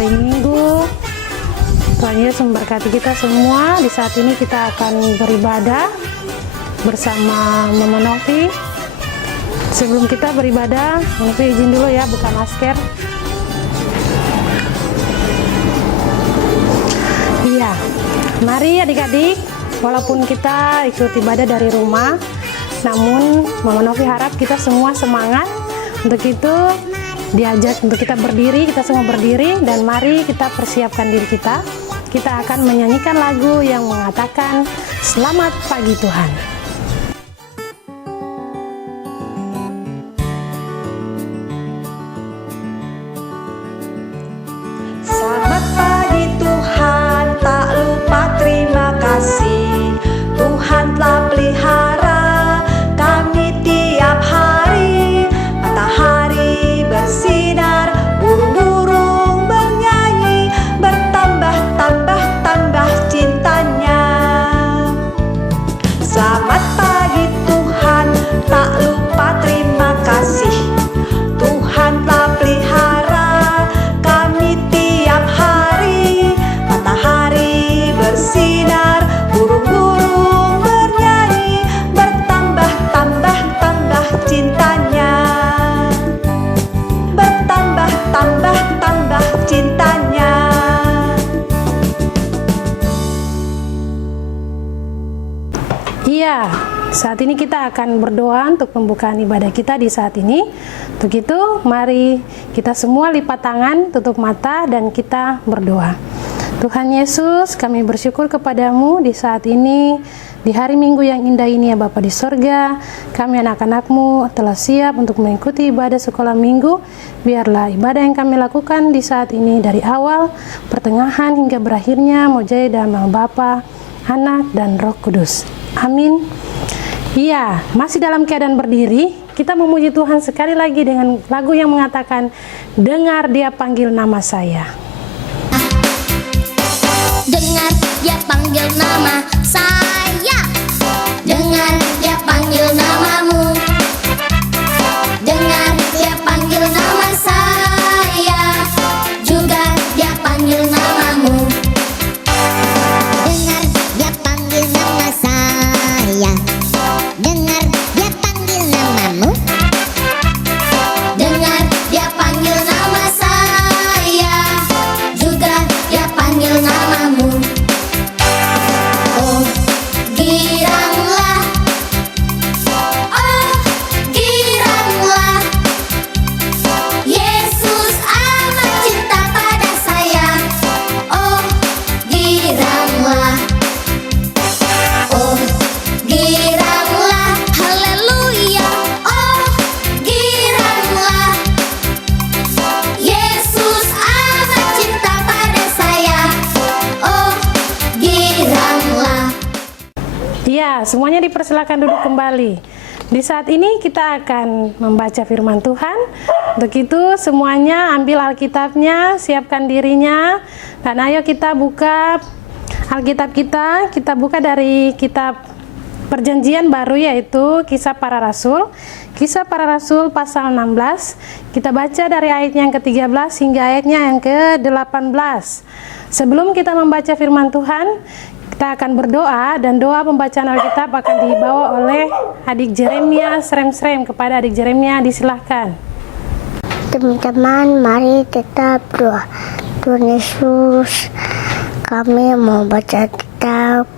hari Minggu. Tuhan Yesus memberkati kita semua. Di saat ini kita akan beribadah bersama Mama Novi. Sebelum kita beribadah, Novi izin dulu ya buka masker. Iya, mari adik-adik, walaupun kita ikut ibadah dari rumah, namun Mama Novi harap kita semua semangat. Untuk itu diajak untuk kita berdiri, kita semua berdiri, dan mari kita persiapkan diri kita. Kita akan menyanyikan lagu yang mengatakan Selamat Pagi Tuhan. Selamat pagi Tuhan, tak lupa terima kasih. Tuhan telah pelihara kami tiap hari. Matahari bersinar, burung-burung bernyanyi, bertambah-tambah cintanya. Selamat pagi Tuhan, tak lupa terima kasih. Tuhan telah pelihara kami tiap hari. Matahari bersinar, burung-burung bernyanyi, bertambah-tambah cintanya. Bertambah-tambah cintanya. Iya, saat ini kita akan berdoa untuk pembukaan ibadah kita di saat ini. Untuk itu, mari kita semua lipat tangan, tutup mata, dan kita berdoa. Tuhan Yesus, kami bersyukur kepadamu di saat ini, di hari Minggu yang indah ini ya Bapa di sorga. Kami anak-anakmu telah siap untuk mengikuti ibadah sekolah minggu. Biarlah ibadah yang kami lakukan di saat ini dari awal, pertengahan hingga berakhirnya mujizat dalam nama Bapa, Anak, dan Roh Kudus. Amin. Iya, masih dalam keadaan berdiri, kita memuji Tuhan sekali lagi dengan lagu yang mengatakan Dengar Dia Panggil Nama Saya. Dengar Dia panggil nama saya. Dengar Dia panggil namamu. Dengar Dia panggil nama saya. Juga Dia panggil namamu. Dengar Dia panggil nama saya. Dengar Dia panggil namamu. Dengar Dia panggil nama saya. Juga Dia panggil namamu. Oh, giranglah. Oh, giranglah. Yesus amat cinta pada saya. Oh, giranglah. Oh, giranglah. Haleluya. Oh, giranglah. Yesus amat cinta pada saya. Oh, giranglah. Iya, semuanya dipersilakan duduk kembali. Di saat ini kita akan membaca firman Tuhan. Untuk itu semuanya ambil Alkitabnya, siapkan dirinya, dan ayo kita buka Alkitab kita. Kita buka dari kitab Perjanjian Baru, yaitu Kisah Para Rasul. Kisah Para Rasul pasal 16. Kita baca dari ayat yang ke-13 hingga ayatnya yang ke-18. Sebelum kita membaca firman Tuhan, kita akan berdoa, dan doa pembacaan Alkitab akan dibawa oleh adik Jeremia Srem-Srem. Kepada adik Jeremia disilahkan. Teman-teman, mari kita berdoa. Tuhan Yesus, kami mau baca kitab.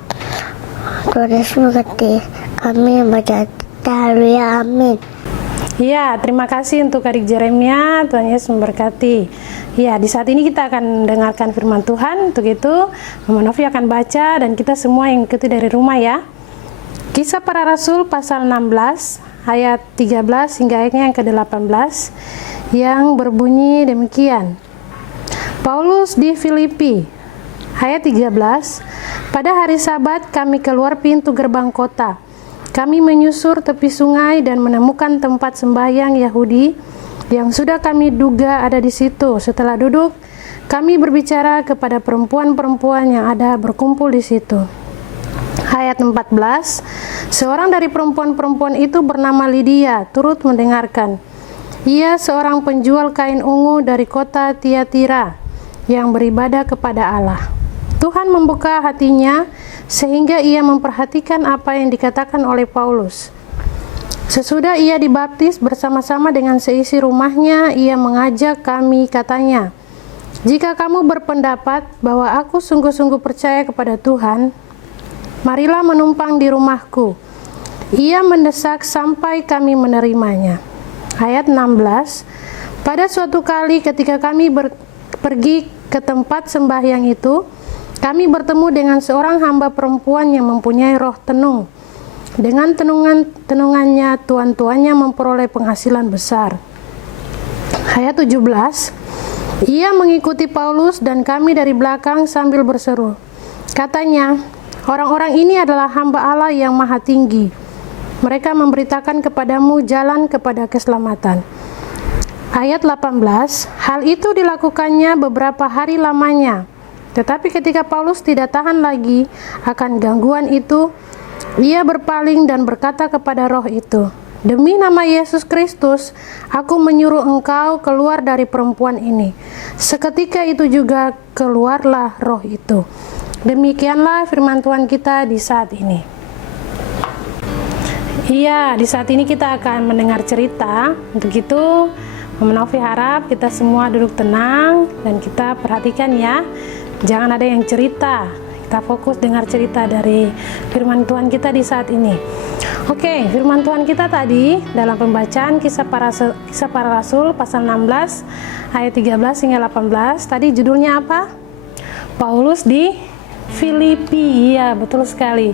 Tuhan Yesus berkati kami baca kitab. Ya, amin. Ya, terima kasih untuk adik Jeremia. Tuhan Yesus memberkati. Ya, di saat ini kita akan mendengarkan firman Tuhan. Untuk itu, Mama Novi akan baca dan kita semua yang ikuti dari rumah ya. Kisah Para Rasul pasal 16 ayat 13 hingga ayatnya yang ke-18 yang berbunyi demikian. Paulus di Filipi. Ayat 13. Pada hari Sabat kami keluar pintu gerbang kota. Kami menyusur tepi sungai dan menemukan tempat sembahyang Yahudi yang sudah kami duga ada di situ. Setelah duduk, kami berbicara kepada perempuan-perempuan yang ada berkumpul di situ. Ayat 14. Seorang dari perempuan-perempuan itu bernama Lydia turut mendengarkan. Ia seorang penjual kain ungu dari kota Tiatira yang beribadah kepada Allah. Tuhan membuka hatinya sehingga ia memperhatikan apa yang dikatakan oleh Paulus. Sesudah ia dibaptis bersama-sama dengan seisi rumahnya, ia mengajak kami, katanya, "Jika kamu berpendapat bahwa aku sungguh-sungguh percaya kepada Tuhan, marilah menumpang di rumahku." Ia mendesak sampai kami menerimanya. Ayat 16, pada suatu kali ketika kami pergi ke tempat sembahyang itu, kami bertemu dengan seorang hamba perempuan yang mempunyai roh tenung. Dengan tenungannya, tuan-tuannya memperoleh penghasilan besar. Ayat 17, ia mengikuti Paulus dan kami dari belakang sambil berseru. Katanya, "Orang-orang ini adalah hamba Allah yang maha tinggi. Mereka memberitakan kepadamu jalan kepada keselamatan." Ayat 18, hal itu dilakukannya beberapa hari lamanya. Tetapi ketika Paulus tidak tahan lagi akan gangguan itu, ia berpaling dan berkata kepada roh itu, "Demi nama Yesus Kristus, aku menyuruh engkau keluar dari perempuan ini." Seketika itu juga keluarlah roh itu. Demikianlah firman Tuhan kita di saat ini. Iya, di saat ini kita akan mendengar cerita. Untuk itu, Mama Novi harap kita semua duduk tenang dan kita perhatikan ya. Jangan ada yang cerita. Kita fokus dengar cerita dari firman Tuhan kita di saat ini. Oke, firman Tuhan kita tadi dalam pembacaan Kisah Para Rasul pasal 16 ayat 13 hingga 18. Tadi judulnya apa? Paulus di Filipi. Iya, betul sekali.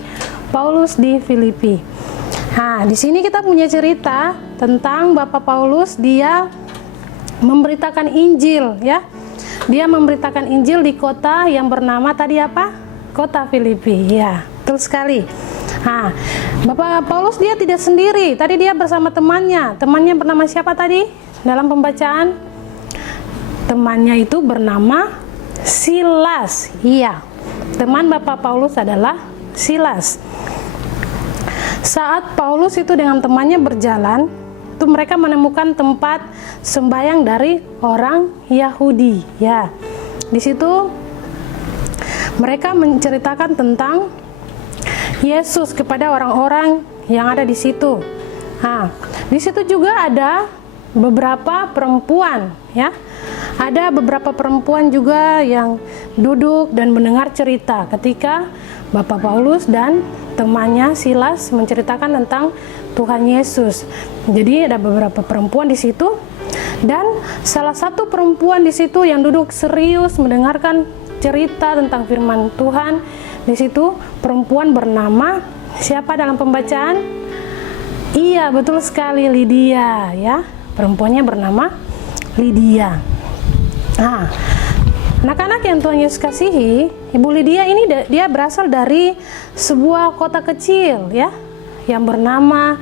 Paulus di Filipi. Nah, di sini kita punya cerita tentang Bapak Paulus. Dia memberitakan Injil, ya. Dia memberitakan Injil di kota yang bernama tadi apa? Kota Filipi. Ya, betul sekali. Nah, Bapak Paulus dia tidak sendiri. Tadi dia bersama temannya. Temannya bernama siapa tadi? Dalam pembacaan, temannya itu bernama Silas. Iya, teman Bapak Paulus adalah Silas. Saat Paulus itu dengan temannya berjalan, itu mereka menemukan tempat sembahyang dari orang Yahudi. Ya, di situ mereka menceritakan tentang Yesus kepada orang-orang yang ada di situ. Nah, di situ juga ada beberapa perempuan, ya. Ada beberapa perempuan juga yang duduk dan mendengar cerita ketika Bapak Paulus dan temannya Silas menceritakan tentang Tuhan Yesus. Jadi ada beberapa perempuan di situ, dan salah satu perempuan di situ yang duduk serius mendengarkan cerita tentang firman Tuhan. Di situ perempuan bernama siapa dalam pembacaan? Iya, betul sekali, Lydia, ya. Perempuannya bernama Lydia. Nah, anak-anak yang Tuhan Yesus kasihi, Ibu Lydia ini dia berasal dari sebuah kota kecil, ya, yang bernama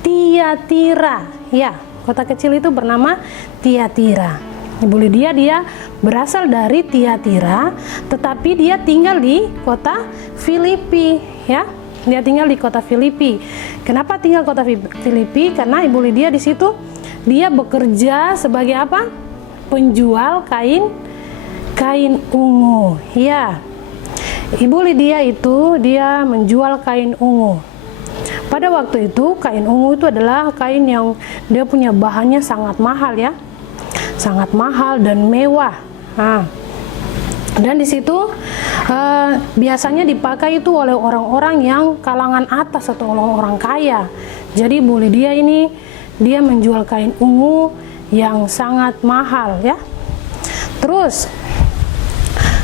Tiatira. Ya, kota kecil itu bernama Tiatira. Ibu Lydia dia berasal dari Tiatira, tetapi dia tinggal di kota Filipi, ya. Dia tinggal di kota Filipi. Kenapa tinggal kota Filipi? Karena Ibu Lydia di situ dia bekerja sebagai apa? Penjual kain ungu. Ya. Ibu Lydia itu dia menjual kain ungu. Pada waktu itu kain ungu itu adalah kain yang dia punya bahannya sangat mahal, ya. Sangat mahal dan mewah. Nah, dan di situ biasanya dipakai itu oleh orang-orang yang kalangan atas atau orang-orang kaya. Jadi Bu Lydia ini dia menjual kain ungu yang sangat mahal, ya. Terus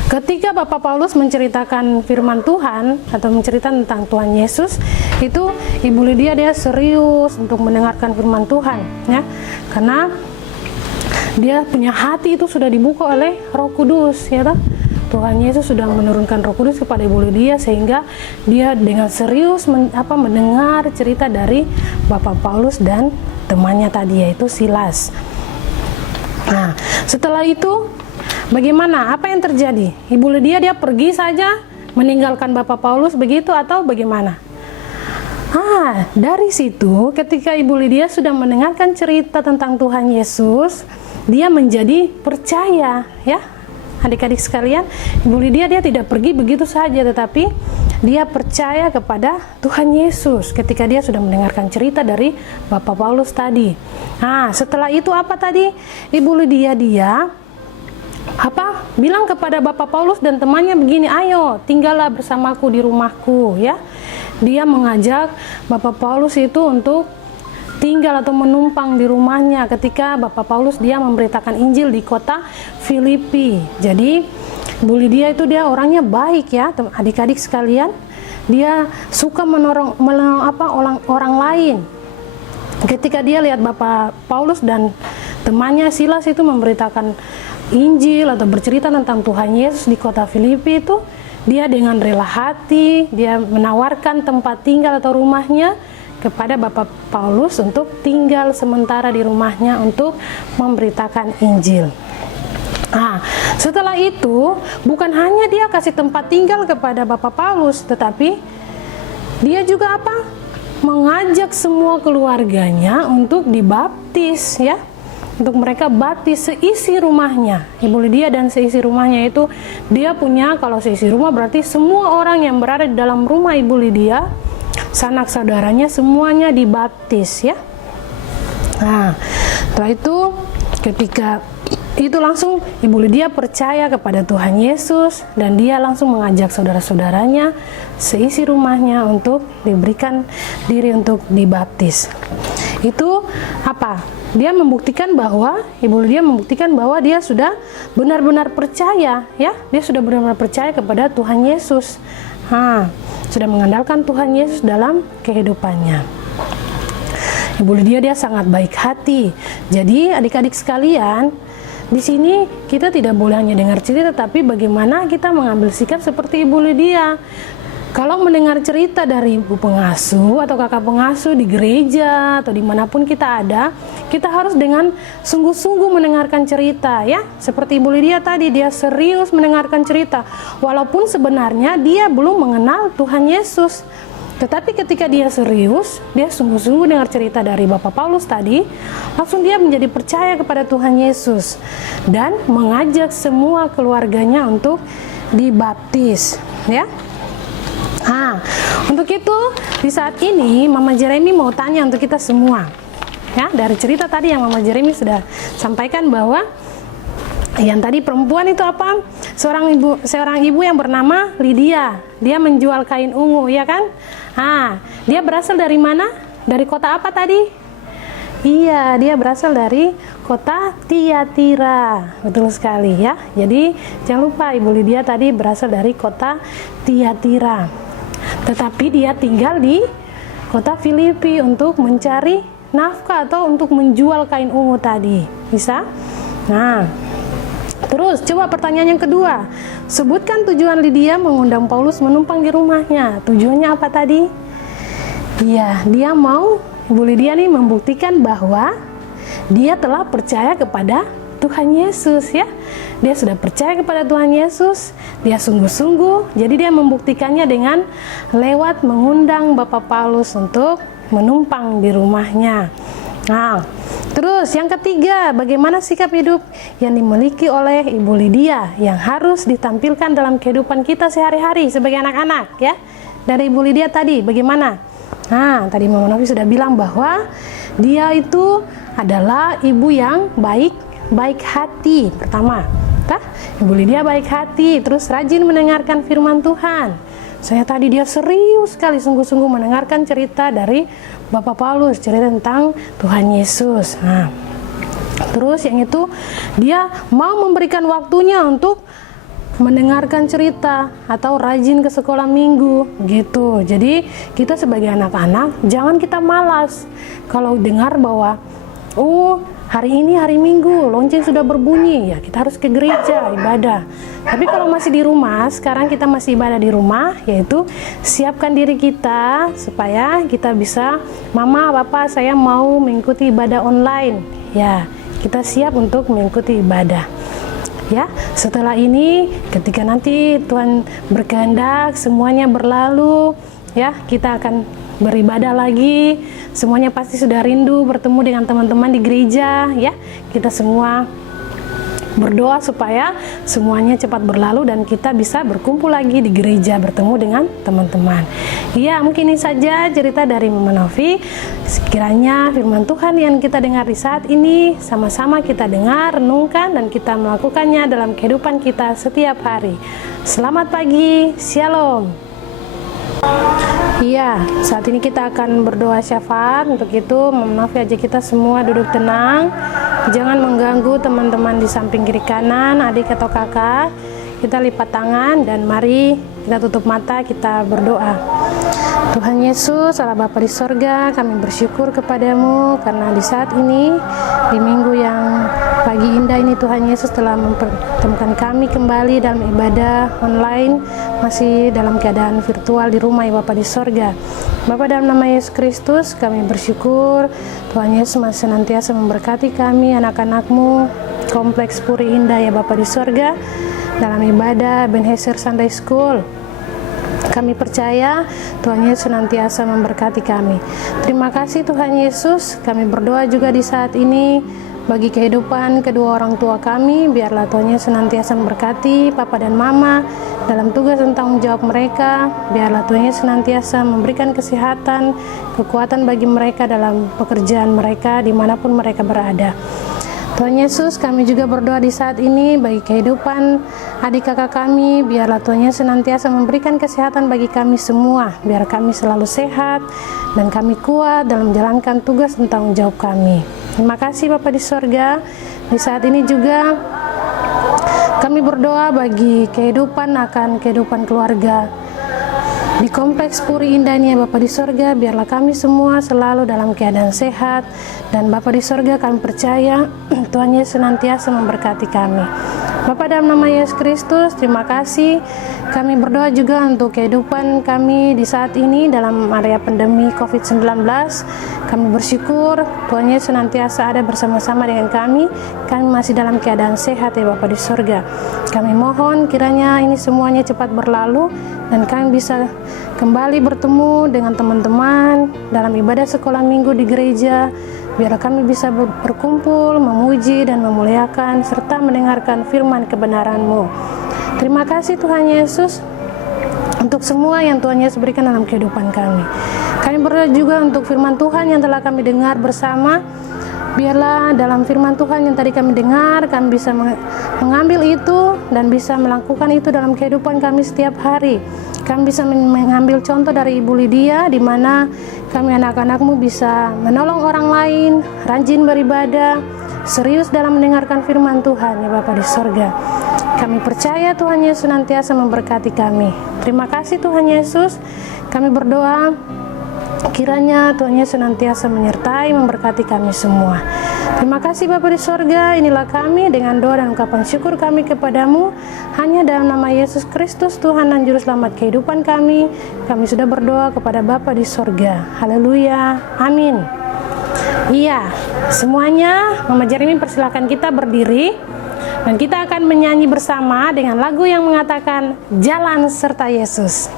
ketika Bapak Paulus menceritakan firman Tuhan atau menceritakan tentang Tuhan Yesus, itu Ibu Lydia dia serius untuk mendengarkan firman Tuhan, ya. Karena dia punya hati itu sudah dibuka oleh Roh Kudus, ya toh? Tuhan Yesus sudah menurunkan Roh Kudus kepada Ibu Lydia sehingga dia dengan serius mendengar cerita dari Bapak Paulus dan temannya tadi yaitu Silas. Nah, setelah itu bagaimana? Apa yang terjadi? Ibu Lydia dia pergi saja meninggalkan Bapak Paulus begitu atau bagaimana? Dari situ ketika Ibu Lydia sudah mendengarkan cerita tentang Tuhan Yesus, dia menjadi percaya, ya. adik-adik sekalian, Ibu Lydia dia tidak pergi begitu saja, tetapi dia percaya kepada Tuhan Yesus ketika dia sudah mendengarkan cerita dari Bapak Paulus tadi. Nah, setelah itu apa tadi? Ibu Lydia dia bilang kepada Bapak Paulus dan temannya begini, ayo tinggallah bersamaku di rumahku, ya. Dia mengajak Bapak Paulus itu untuk tinggal atau menumpang di rumahnya ketika Bapak Paulus dia memberitakan Injil di kota Filipi. Jadi Bu Lydia itu dia orangnya baik ya, adik-adik sekalian. Dia suka menolong orang lain. Ketika dia lihat Bapak Paulus dan temannya Silas itu memberitakan Injil atau bercerita tentang Tuhan Yesus di kota Filipi itu, dia dengan rela hati, dia menawarkan tempat tinggal atau rumahnya kepada Bapak Paulus untuk tinggal sementara di rumahnya untuk memberitakan Injil. Nah, setelah itu bukan hanya dia kasih tempat tinggal kepada Bapak Paulus, tetapi dia juga mengajak semua keluarganya untuk dibaptis, ya. Untuk mereka baptis seisi rumahnya. Ibu Lydia dan seisi rumahnya itu dia punya, kalau seisi rumah berarti semua orang yang berada di dalam rumah Ibu Lydia, sanak saudaranya semuanya dibaptis, ya. Nah, setelah itu ketika itu langsung Ibu Lydia percaya kepada Tuhan Yesus dan dia langsung mengajak saudara-saudaranya seisi rumahnya untuk diberikan diri untuk dibaptis. Itu dia membuktikan bahwa Ibu Lydia membuktikan bahwa dia sudah benar-benar percaya, ya. Dia sudah benar-benar percaya kepada Tuhan Yesus. Sudah mengandalkan Tuhan Yesus dalam kehidupannya. Ibu Lydia dia sangat baik hati. Jadi adik-adik sekalian, di sini kita tidak boleh hanya dengar cerita, tapi bagaimana kita mengambil sikap seperti Ibu Lydia. Kalau mendengar cerita dari ibu pengasuh atau kakak pengasuh di gereja atau dimanapun kita ada, kita harus dengan sungguh-sungguh mendengarkan cerita, ya. Seperti Ibu Lydia tadi, dia serius mendengarkan cerita, walaupun sebenarnya dia belum mengenal Tuhan Yesus. Tetapi ketika dia serius, dia sungguh-sungguh dengar cerita dari Bapak Paulus tadi, langsung dia menjadi percaya kepada Tuhan Yesus dan mengajak semua keluarganya untuk dibaptis, ya. Untuk itu di saat ini Mama Jeremy mau tanya untuk kita semua, ya, dari cerita tadi yang Mama Jeremy sudah sampaikan bahwa yang tadi perempuan itu seorang ibu yang bernama Lydia, dia menjual kain ungu, ya kan? Dia berasal dari mana? Dari kota apa tadi? Iya, dia berasal dari kota Tiatira. Betul sekali, ya. Jadi jangan lupa Ibu Lydia tadi berasal dari kota Tiatira. Tetapi dia tinggal di kota Filipi untuk mencari nafkah atau untuk menjual kain ungu tadi. Bisa? Terus coba pertanyaan yang kedua. Sebutkan tujuan Lydia mengundang Paulus menumpang di rumahnya. Tujuannya apa tadi? Iya, dia mau Ibu Lydia nih membuktikan bahwa dia telah percaya kepada Tuhan Yesus, ya. Dia sudah percaya kepada Tuhan Yesus, dia sungguh-sungguh. Jadi dia membuktikannya dengan lewat mengundang Bapak Paulus untuk menumpang di rumahnya. Terus yang ketiga, bagaimana sikap hidup yang dimiliki oleh Ibu Lydia yang harus ditampilkan dalam kehidupan kita sehari-hari sebagai anak-anak, ya. Dari Ibu Lydia tadi bagaimana? Tadi Mama Novi sudah bilang bahwa dia itu adalah ibu yang baik hati. Pertama, Ibu Lydia baik hati, terus rajin mendengarkan firman Tuhan. Saya tadi dia serius sekali, sungguh-sungguh mendengarkan cerita dari Bapak Paulus, cerita tentang Tuhan Yesus. Terus yang itu dia mau memberikan waktunya untuk mendengarkan cerita atau rajin ke sekolah minggu gitu. Jadi kita sebagai anak-anak jangan kita malas kalau dengar bahwa hari ini hari Minggu, lonceng sudah berbunyi, ya kita harus ke gereja ibadah. Tapi kalau masih di rumah, sekarang kita masih ibadah di rumah, yaitu siapkan diri kita supaya kita bisa, Mama, Papa, saya mau mengikuti ibadah online. Ya, kita siap untuk mengikuti ibadah. Ya, setelah ini ketika nanti Tuhan berkehendak semuanya berlalu, ya, kita akan beribadah lagi. Semuanya pasti sudah rindu bertemu dengan teman-teman di gereja, ya. Kita semua berdoa supaya semuanya cepat berlalu dan kita bisa berkumpul lagi di gereja, bertemu dengan teman-teman. Ya, mungkin ini saja cerita dari Mama Novi. Sekiranya firman Tuhan yang kita dengar di saat ini sama-sama kita dengar, renungkan, dan kita melakukannya dalam kehidupan kita setiap hari. Selamat pagi, Shalom. Iya, saat ini kita akan berdoa syafaat. Untuk itu, Mama Novi ajak kita semua duduk tenang. Jangan mengganggu teman-teman di samping kiri kanan, adik atau kakak. Kita lipat tangan dan mari kita tutup mata, kita berdoa. Tuhan Yesus, Allah Bapa di sorga, kami bersyukur kepadamu karena di saat ini, di minggu yang pagi indah ini, Tuhan Yesus telah mempertemukan kami kembali dalam ibadah online, masih dalam keadaan virtual di rumah ya Bapa di sorga. Bapa, dalam nama Yesus Kristus kami bersyukur Tuhan Yesus masih senantiasa memberkati kami, anak-anak-Mu, Kompleks Puri Indah ya Bapa di sorga, dalam ibadah Ebenezer Sunday School. Kami percaya Tuhan Yesus senantiasa memberkati kami. Terima kasih Tuhan Yesus. Kami berdoa juga di saat ini bagi kehidupan kedua orang tua kami. Biarlah Tuhan Yesus senantiasa memberkati Papa dan Mama dalam tugas dan tanggung jawab mereka. Biarlah Tuhan Yesus senantiasa memberikan kesehatan, kekuatan bagi mereka dalam pekerjaan mereka dimanapun mereka berada. Tuhan Yesus, kami juga berdoa di saat ini bagi kehidupan adik kakak kami. Biarlah Tuhan Yesus senantiasa memberikan kesehatan bagi kami semua. Biar kami selalu sehat dan kami kuat dalam menjalankan tugas dan tanggung jawab kami. Terima kasih Bapa di sorga. Di saat ini juga kami berdoa bagi kehidupan keluarga di Kompleks Puri Indah ini ya Bapa di sorga. Biarlah kami semua selalu dalam keadaan sehat, dan Bapa di sorga kami percaya Tuhan Yesus senantiasa memberkati kami. Bapa, dalam nama Yesus Kristus, terima kasih. Kami berdoa juga untuk kehidupan kami di saat ini dalam area pandemi COVID-19. Kami bersyukur Tuhan Yesus senantiasa ada bersama-sama dengan kami. Kami masih dalam keadaan sehat ya Bapa di sorga. Kami mohon kiranya ini semuanya cepat berlalu dan kami bisa kembali bertemu dengan teman-teman dalam ibadah sekolah minggu di gereja. Biar kami bisa berkumpul, memuji dan memuliakan serta mendengarkan firman kebenaran-Mu. Terima kasih Tuhan Yesus untuk semua yang Tuhan Yesus berikan dalam kehidupan kami. Kami berdoa juga untuk firman Tuhan yang telah kami dengar bersama. Biarlah dalam firman Tuhan yang tadi kami dengar, kami bisa mengambil itu dan bisa melakukan itu dalam kehidupan kami setiap hari. Kami bisa mengambil contoh dari Ibu Lydia, di mana kami anak-anak-Mu bisa menolong orang lain, rajin beribadah, serius dalam mendengarkan firman Tuhan ya Bapa di sorga. Kami percaya Tuhan Yesus senantiasa memberkati kami. Terima kasih Tuhan Yesus. Kami berdoa kiranya Tuhan Yesus senantiasa menyertai, memberkati kami semua. Terima kasih Bapa di sorga. Inilah kami dengan doa dan ungkapan syukur kami kepadamu. Hanya dalam nama Yesus Kristus, Tuhan dan Juru Selamat kehidupan kami. Kami sudah berdoa kepada Bapa di sorga. Haleluya. Amin. Iya, semuanya Mama Jeremy persilahkan kita berdiri. Dan kita akan menyanyi bersama dengan lagu yang mengatakan Jalan Serta Yesus.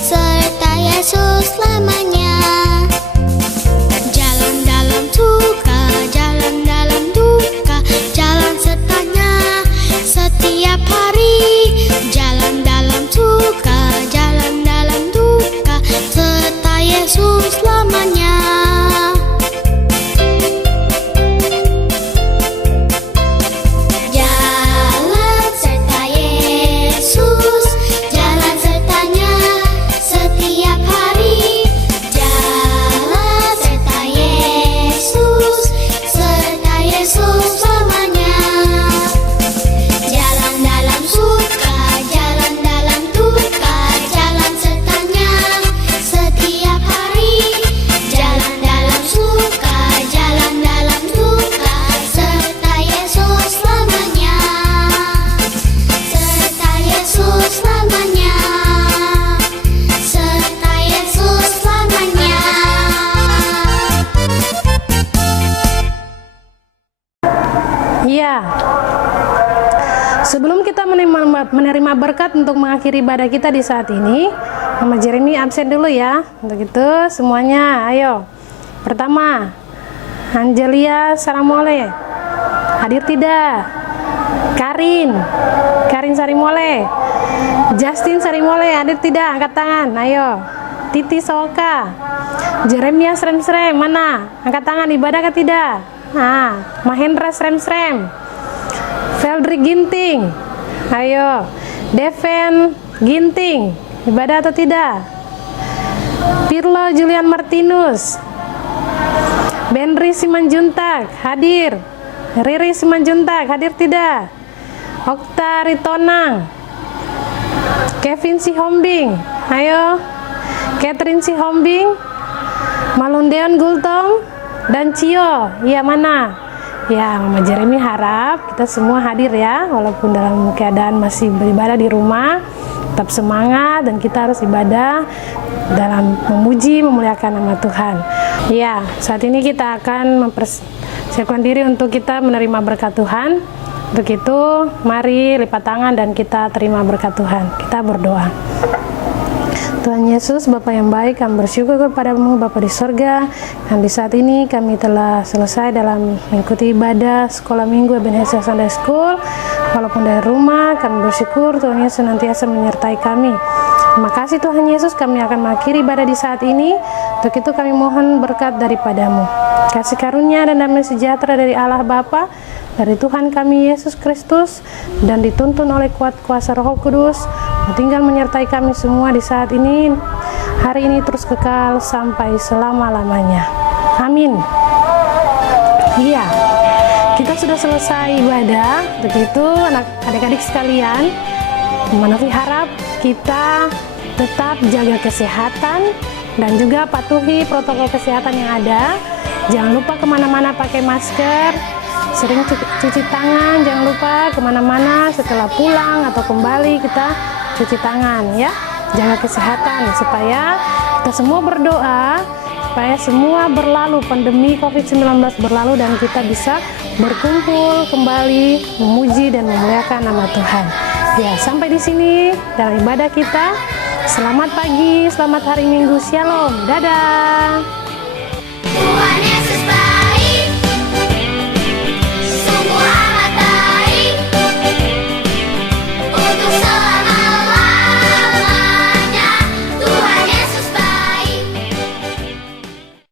Serta Yesus selamanya. Jalan dalam suka, jalan Ya, sebelum kita menerima berkat untuk mengakhiri ibadah kita di saat ini, Mama Jeremy absen dulu ya. Untuk itu semuanya, ayo. Pertama, Angelia Saramole, hadir tidak? Karin Sarimole, Justin Sarimole, hadir tidak? Angkat tangan, ayo. Titi Soka, Jeremia Srem, mana? Angkat tangan, ibadah ke tidak? Mahendra Srem, Feldri Ginting, ayo. Deven Ginting, ibadah atau tidak? Pirlo Julian Martinus, Benri Simanjuntak, hadir. Riri Simanjuntak, hadir tidak? Okta Ritonang, Kevin Sihombing, ayo. Catherine Sihombing, Malundeon Gultom, dan Cio, ya mana? Ya, Mama Jeremy harap kita semua hadir ya, walaupun dalam keadaan masih beribadah di rumah, tetap semangat dan kita harus ibadah dalam memuji, memuliakan nama Tuhan. Ya, saat ini kita akan mempersiapkan diri untuk kita menerima berkat Tuhan. Untuk itu, mari lipat tangan dan kita terima berkat Tuhan. Kita berdoa. Tuhan Yesus, Bapa yang baik, kami bersyukur kepada-Mu, Bapa di sorga, dan di saat ini kami telah selesai dalam mengikuti ibadah sekolah minggu Ebenezer Sunday School. Walaupun dari rumah, kami bersyukur Tuhan Yesus senantiasa menyertai kami. Terima kasih Tuhan Yesus, kami akan mengakhiri ibadah di saat ini. Untuk itu kami mohon berkat daripada-Mu. Kasih karunia dan damai sejahtera dari Allah Bapa, dari Tuhan kami Yesus Kristus, dan dituntun oleh kuat kuasa Roh Kudus, tinggal menyertai kami semua di saat ini, hari ini terus kekal sampai selama-lamanya. Amin. Iya, kita sudah selesai ibadah. Begitu adik-adik sekalian, Mama Novi harap kita tetap jaga kesehatan dan juga patuhi protokol kesehatan yang ada. Jangan lupa kemana-mana pakai masker, sering cuci tangan, jangan lupa kemana-mana setelah pulang atau kembali kita cuci tangan ya. Jaga kesehatan supaya kita semua berdoa supaya semua berlalu, pandemi COVID-19 berlalu dan kita bisa berkumpul kembali memuji dan memuliakan nama Tuhan. Ya, sampai di sini dalam ibadah kita. Selamat pagi, selamat hari Minggu, Shalom, dadah. Tuhan